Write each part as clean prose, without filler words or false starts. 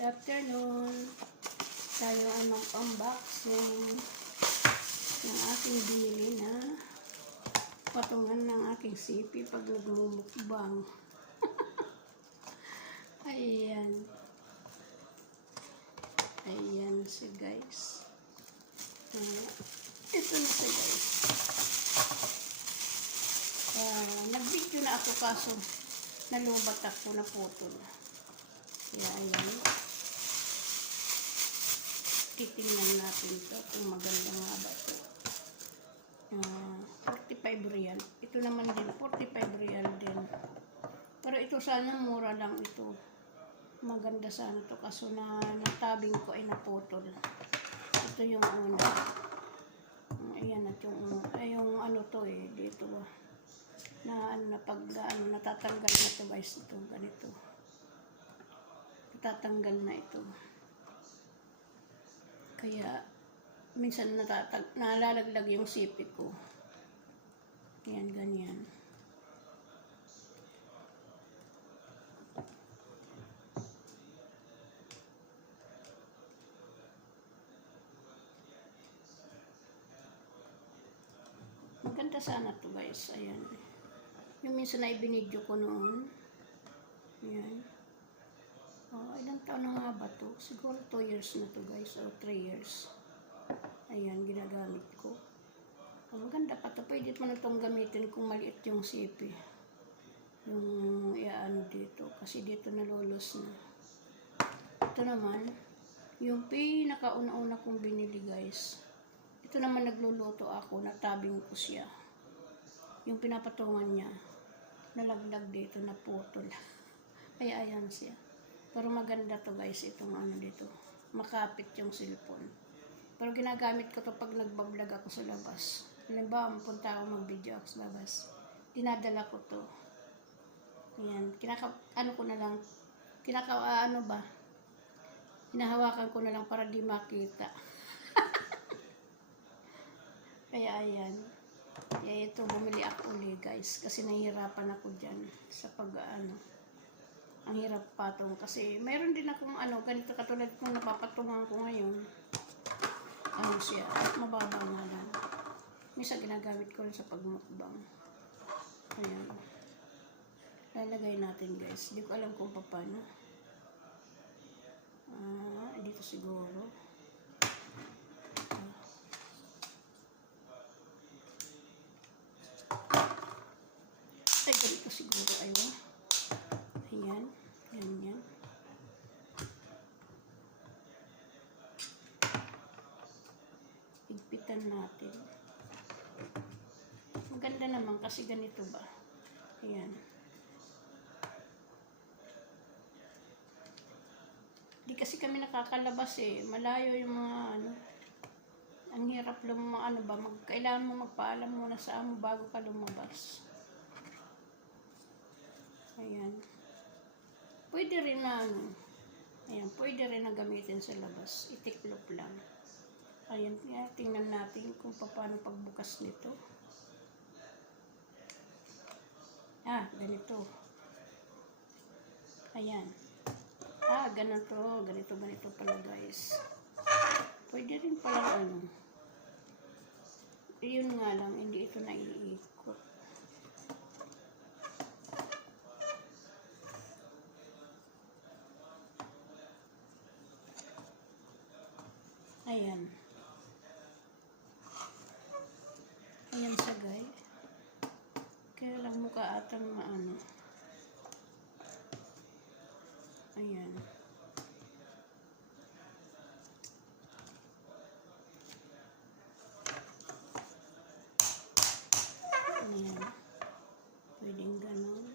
afternoon. Tayo ay mag-unboxing ng aking binili na patungan ng aking sipi pag nagmumukbang. Ayan. Ayan siya guys. Ito na siya guys. Nag-video na ako kaso nalubat ako na putol. Kaya ayan. Titingnan natin ito kung maganda nga ba ito. 45 real. Ito naman din 45 real din. Pero ito sana mura lang ito. Maganda sana ito kaso na natabing ko ay naputol. Ito yung una. Ayan at yung ano to eh dito na ano na pag natatanggal na ito guys, ito ganito. Natatanggal na ito. Kaya minsan nalalaglag yung sipi ko. Ayan, ganyan. Maganda sana to guys. Ayan. Yung minsan na ibinidyo ko noon. Ayan. Ilang taon na nga ba to? Siguro 2 years na to guys. O 3 years. Ayan, ginagamit ko. Maganda pa to. Pwede mo na itong gamitin kung maliit yung sipi. Yung iaano dito. Kasi dito nalolos na. Ito naman, yung pinakauna-una kong binili guys. Ito naman nagluluto ako. Natabing ko siya. Yung pinapatungan niya. Nalaglag dito na putol. Kaya ayan siya. Pero maganda to guys, itong ano dito. Makapit yung cellphone. Pero ginagamit ko to pag nagbablog ako sa labas. Halimbawa, mapunta ako mag-video ako sa labas. Dinadala ko to. Ayan. Ano ko na lang. Hinahawakan ko na lang para di makita. Kaya ayan. Kaya ito, bumili ako uli guys. Kasi nahihirapan ako dyan sa pag-ano. Ang hirap patong. Kasi mayroon din akong ganito katulad kung napapatungan ko ngayon. Ano siya. Mababa nga lang. Misa ginagamit ko rin sa pagmukbang. Ayan. Lalagay natin guys. Hindi ko alam kung paano. Dito siguro. Ay, ganito siguro. Ayun. Ayan. Ganyan. Higpitan natin. Maganda naman kasi ganito ba. Ayan. Di kasi kami nakakalabas eh. Malayo yung mga ang hirap kailangan mo magpaalam muna sa amo bago ka lumabas. Ayan. Pwede rin na ayan, pwede rin na gamitin sa labas. Itiklop lang. Ayan, tingnan natin kung paano pagbukas nito. Ganito. Ayan. Ganito pala guys. Pwede rin pala yun nga lang, hindi ito naiikot. Ayan. Ayan siya guys. Kaya lang mukha atang Ayan. Ayan. Pwedeng ganon.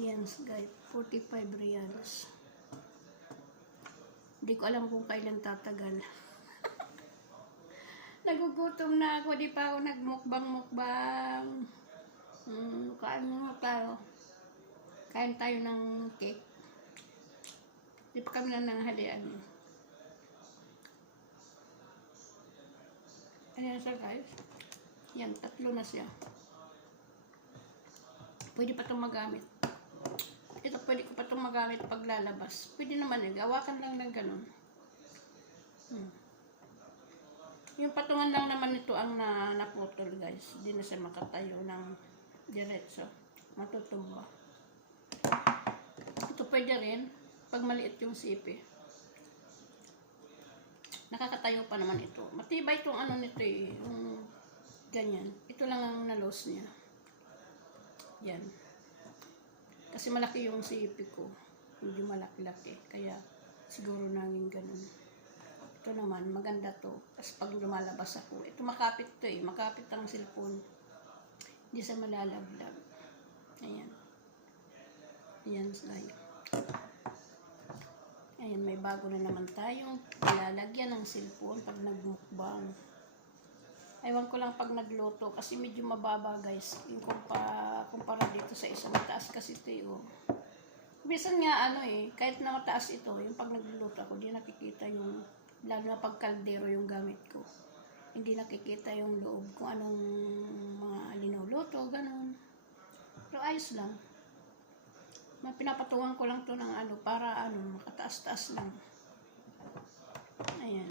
Ayan guys. 45 reals. Hindi ko alam kung kailan tatagal. Nagugutom na ako. Di pa ako nagmukbang-mukbang. Kain mo tayo. Kain tayo ng cake. Di pa kami na nanghalian. Ayan siya guys. Yan, 3 na siya. Pwede pa itong magamit. Ito pwede ko pa itong magamit paglalabas. Pwede naman eh, gawakan lang ng ganun. Yung patungan lang naman nito ang naputol guys. Hindi na siya makatayo ng diretso. Matutumba. Ito pwede rin pag maliit yung sipi. Nakakatayo pa naman ito. Matibay itong ano nito eh. Yung ganyan. Ito lang ang nalos niya. Yan. Kasi malaki yung sipi ko. Medyo malaki-laki. Kaya siguro nanging ganun. Ito naman, maganda to. Tapos pag lumalabas ako, ito makapit to eh. Makapit ang cellphone. Hindi sa malalaglag. Ayan. Ayan slide. Ayan, may bago na naman tayong lalagyan ng cellphone pag nagmukbang. Ewan ko lang pag nagluto kasi medyo mababa guys. Yung kumpara dito sa isang mataas kasi ito eh. Oh. Bisan nga ano eh, kahit na mataas ito, yung pag nagluluto ako, di nakikita yung, lalo na pag kaldero yung gamit ko. Hindi nakikita yung loob kung anong mga linuluto, ganun. Pero ayos lang. Pinapatungan ko lang to ng ano, para ano, makataas-taas lang. Ayan.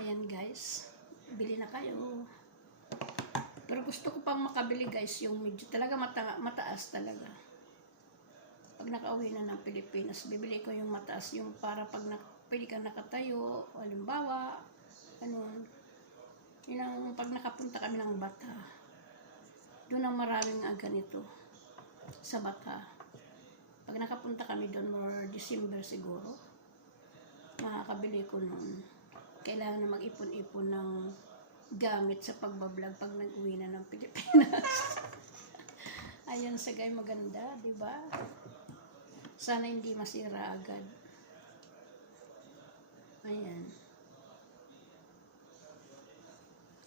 Ayan guys. Bili na kayo. Pero gusto ko pang makabili guys, yung medyo talaga mataas talaga. Pag nakauwi na ng Pilipinas, bibili ko yung mataas, yung para pag pwede kang nakatayo, o halimbawa, ganun. Yun ang pag nakapunta kami ng Bata. Doon ang maraming ganito sa Bata. Pag nakapunta kami doon, more December siguro, makakabili ko noon. Kailangan na mag-ipon-ipon ng gamit sa pagbablog pag nag-uwi na ng Pilipinas. Ayan sa guy, maganda, di ba? Sana hindi masira agad. Ayan.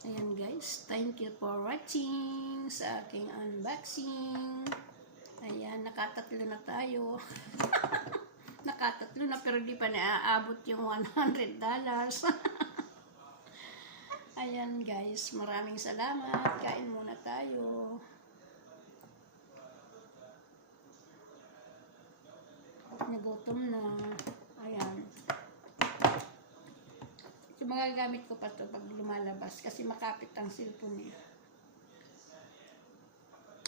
Ayan guys, thank you for watching sa aking unboxing. Ayan, nakatatlo na tayo. Nakatatlo na pero di pa naaabot yung $100. Ayan guys, maraming salamat. Kain muna tayo. Nagutom na. Ayan. So, magagamit ko pa to pag lumalabas kasi makapit ang cellphone niya.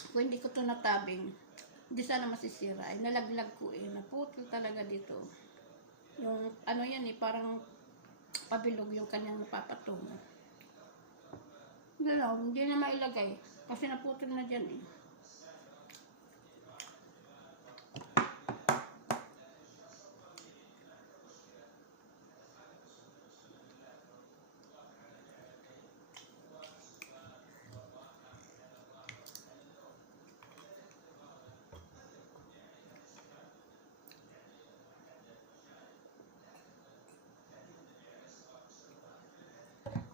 Kung hindi ko to natabing, hindi sana masisira. Ay, nalaglag ko eh. Naputol talaga dito. Yung ano yan eh, parang pabilog yung kanyang napapatungo. Hindi na mailagay. Kasi naputol na dyan eh.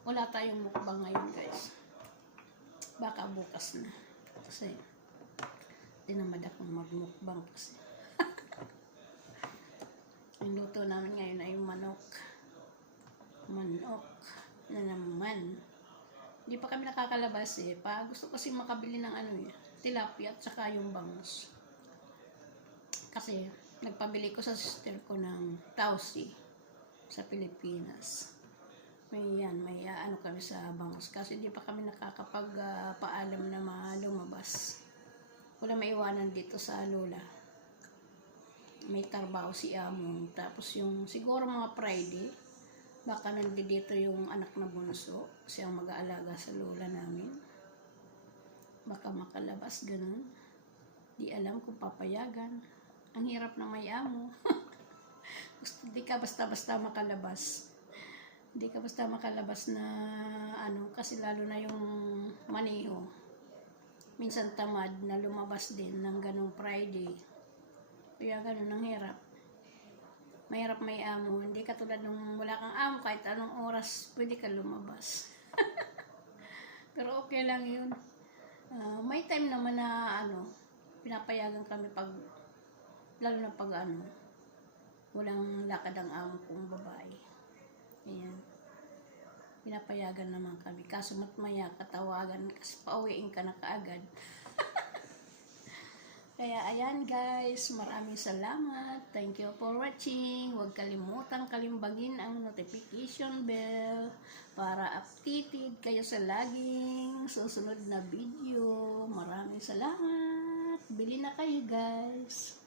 Wala tayong mukbang ngayon guys. Baka bukas na. Kasi tinamad akong magmukbang kasi. Ang luto namin ngayon ay manok. Manok na naman. Hindi pa kami nakakalabas eh. Gusto kasi makabili ng ano eh, tilapia at saka yung bangus. Kasi nagpabili ko sa sister ko ng tausi sa Pilipinas. May ano kami sa bangus kasi di pa kami nakakapag-paalam na lumabas. Wala maiwanan dito sa lola. May trabaho si Among. Tapos yung siguro mga Friday, baka nandito yung anak na bunso. Siyang mag-aalaga sa lola namin. Baka makalabas, ganun. Di alam kung papayagan. Ang hirap ng may amo. Di ka basta-basta makalabas. Hindi ka basta makalabas na ano, kasi lalo na yung maniho. Minsan tamad na lumabas din ng ganong Friday. Kaya ganun ang hirap. Mahirap may amo. Hindi katulad nung wala kang amo, kahit anong oras pwede ka lumabas. Pero okay lang yun. May time naman na ano, pinapayagan kami pag, lalo na pag ano, walang lakad ang amo kong babae. Ayan. Pinapayagan naman kami. Kaso matmaya katawagan kasi pauwiin ka na kaagad. Kaya ayan guys, maraming salamat. Thank you for watching. Huwag kalimutang kalimbagin ang notification bell para updated kayo sa laging susunod na video. Maraming salamat. Bili na kayo guys.